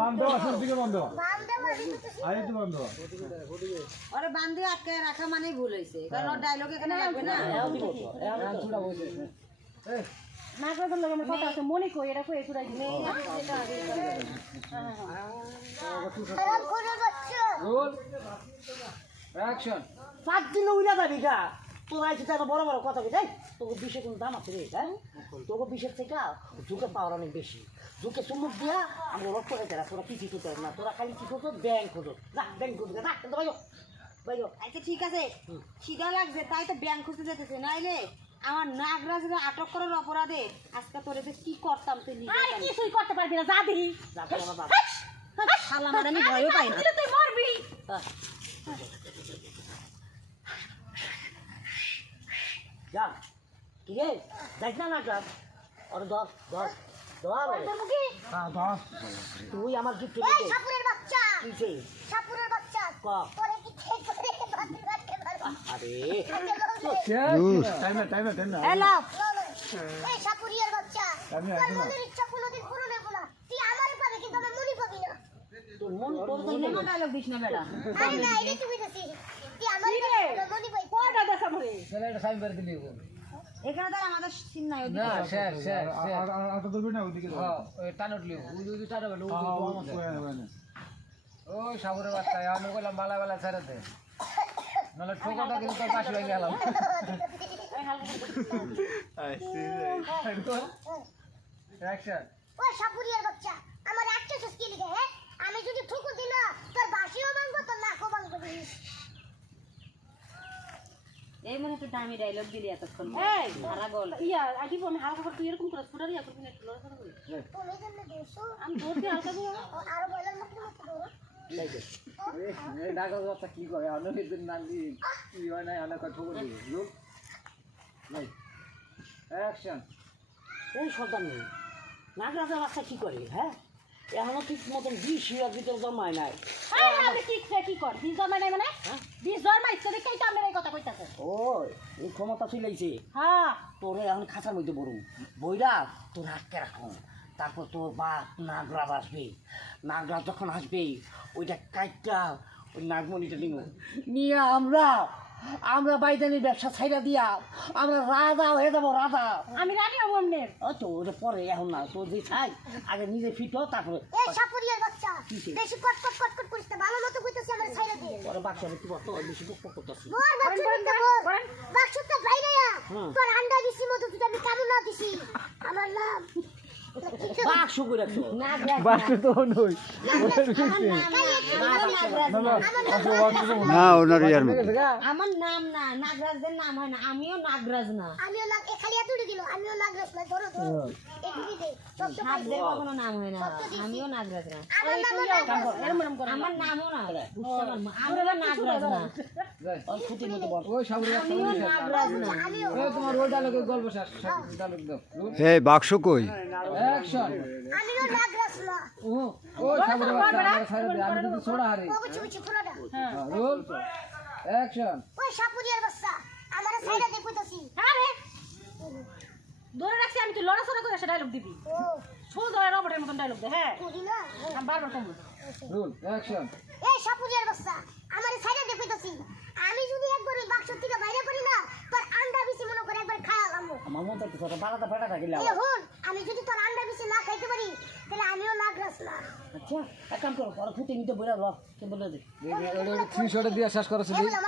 বান্ধব আসল দিকে বন্ধ আরে তো বন্ধ আরে বান্ধে আটকে রাখা মানে ভুল হইছে কারণ ওর ডায়লগ এখানে লাগবে না ছুড়া বসে এই না করে লোক আমার কথা আছে মনে কই এটা কই এসুরাই দিই এটা খারাপ করে বাচ্চা রোল অ্যাকশন 7 দিন উইলা যাবি গা তোরা এসে তো বড় বড় কথা কই তোকে বিষে কোন দাম আছে রে হ্যাঁ তোকে বিষের থেকে ঝুঁকে পাওয়ার অনেক বেশি ঝুঁকে চুমুক দিয়া আমরা রক্ত খাইতে তোরা কিছু করতে না তোরা খালি কি করতো ব্যাংক খোঁজো না ব্যাংক খোঁজো না ভাইও ভাইও আচ্ছা ঠিক আছে খিদা লাগছে তাই তো ব্যাংক খুঁজতে যেতেছে নাইলে আমার নাগরাজরে আটক করার অপরাধে আজকে তোরে যে কি করতাম তুই নিজে আরে কিছুই করতে পারবি না যা দেখি যা করে আমার বাবা শালা মানে আমি ভয়ও পাই না তুই মরবি যা কি রে যাইস না যা ওরে ধর ধর ধর মুখি হ্যাঁ ধর তুই আমার গিফট এই সাপুরের বাচ্চা কিসে সাপুরের বাচ্চা ক তোরে কি ঠিক করে বাঁধতে রাখতে পারবো আরে টাইম না হ্যালো এই সাপুরিয়ার বাচ্চা আমি তোর এখন মনের ইচ্ছা কোনোদিন পূরণ হবে না তুই আমারে পাবে কিন্তু আমার মনি পাবি না তোর মন তোর কোনো ডায়লগ দিস না বেটা আরে না এটা তুমি দেখি তুই আমারে পাবে আমার মনি পাবি কোটা দেখা মরে ছেলেটা সাইন করে দিলি এখানে তো আর আমাদের সিন নাই না শেয়ার আর তো ধরবি না ওদিকে হ্যাঁ ওই টান উঠলি ওই টান উঠলি ওই সাগরের বাচ্চা আমি কইলাম বালা বালা ছেড়ে দে নালে ঠোকাটা কিন্তু তোর পাশে হয়ে গেলাম অ্যাকশন ওই সাপুরিয়ার বাচ্চা আমার একটা সুস্কি লিখে হ্যাঁ আমি যদি ঠুকু দিই না তোর বাসিও ভাঙবো তোর নাকও ভাঙবো এই মনে তো দামি ডায়লগ দিলি এতক্ষণ এই সারা গল ইয়া আগে আমি হালকা করে তুই এরকম করে ছুটার ইয়া করবি না একটু লড়া করে তুমি জন্য দেশো আমি ধরতে হালকা করে আরো বলার মতো মতো ধরো এই ডাকাত বাচ্চা কি করে অনেক দিন নালি কি হয় না অনেক ঠোকর দিবি লুক নাই অ্যাকশন এই সর্দার নেই নাগরাজের বাচ্চা কি করে হ্যাঁ এখনো ঠিক মতন 20 ভিতরে জমায় নাই আমি কি কর বিশ জমা নাই মানে বিশ জমা ইচ্ছে দেখেই তো আমি এই কথা কইতাছে ওই এই ক্ষমতা চলেছে হ্যাঁ তোরে এখন খাঁচার মধ্যে বড় বইরা তোর হাতকে রাখো তারপর তোর বাপ নাগরাজ আসবে নাগরাজ যখন আসবে ওইটা কাইটটা ওই নাগমণিটা নিয়ে আমরা বাইদানির ব্যবসা ছাইরা দিয়া আমরা রাজা হয়ে যাবো রাজা আমি রানি হবো অমনের ও তো ওটা পরে এখন না তোর যে ছাই আগে নিজে ফিট হো তারপরে এই সাপুরিয়ার বাচ্চা বেশি কট কট কট কট করিস না ভালো মতো কইতাছি আমার ছাইরা দিয়ে পরে বাচ্চা কি বলতো বেশি বক করতেছি মোর বাচ্চা দিতে বল বাক্সটা বাইরে আ তোর আন্ডা দিছি মতো তুই আমি কামু না দিছি আমার নাম বাক্স করে রাখছো বাস তো নই না ওনার ইয়ার আমার নাম না নাগরাজদের নাম হয় না আমিও নাগরাজ না আমিও লাগ এ খালি এতটি দিল আমিও লাগলাম না ধরো ধরো এদিকে দে সব তো নাগদের কখনো নাম হয় না আমিও নাগরাজ না আমার নাম আমার নামও না আমিও নাগরাজ না ওই খুঁটির মধ্যে বল ওই সাগরের আমিও নাগরাজ না আমিও ওই তোমার ওই ডায়লগের গল্প শেষ ডায়লগ দাও এই বাক্স কই অ্যাকশন আমিও লাগলাম না ওই সাগরের বাচ্চা আমার ছাইরা দে আমি কিন্তু ছোড়া হারি ও বুঝি বুঝি পুরোটা রোল অ্যাকশন ওই সাপুরিয়ার বাচ্চা আমার ছাইরা দিয়ে কইতাছি আরে ধরে রাখছি আমি তুই লড়াচড়া করে একটা ডায়লগ দিবি ও শুধু রবটের মতন ডায়লগ দে হ্যাঁ করি না আমি বারবার কমবো রোল অ্যাকশন এই সাপুরিয়ার বাচ্চা আমার ছাইরা দিয়ে কইতাছি আমি যদি একবার ওই বাক্স থেকে বাইরে করি না তোর আন্ডা বিসি মনে করে একবার খায়া লামবো আমার মন তো কথা বাড়াটা ফাটাটা গেলে এই হুন আমি যদি তোর আন্ডা বিসি না খাইতে পারি তাহলে আমিও নাগরাজ না আচ্ছা এক কাম করো পরে খুঁটি নিতে বইরা কে বলে দে থ্রি শটে দিয়ে শেষ করেছিলি এগুলো আমার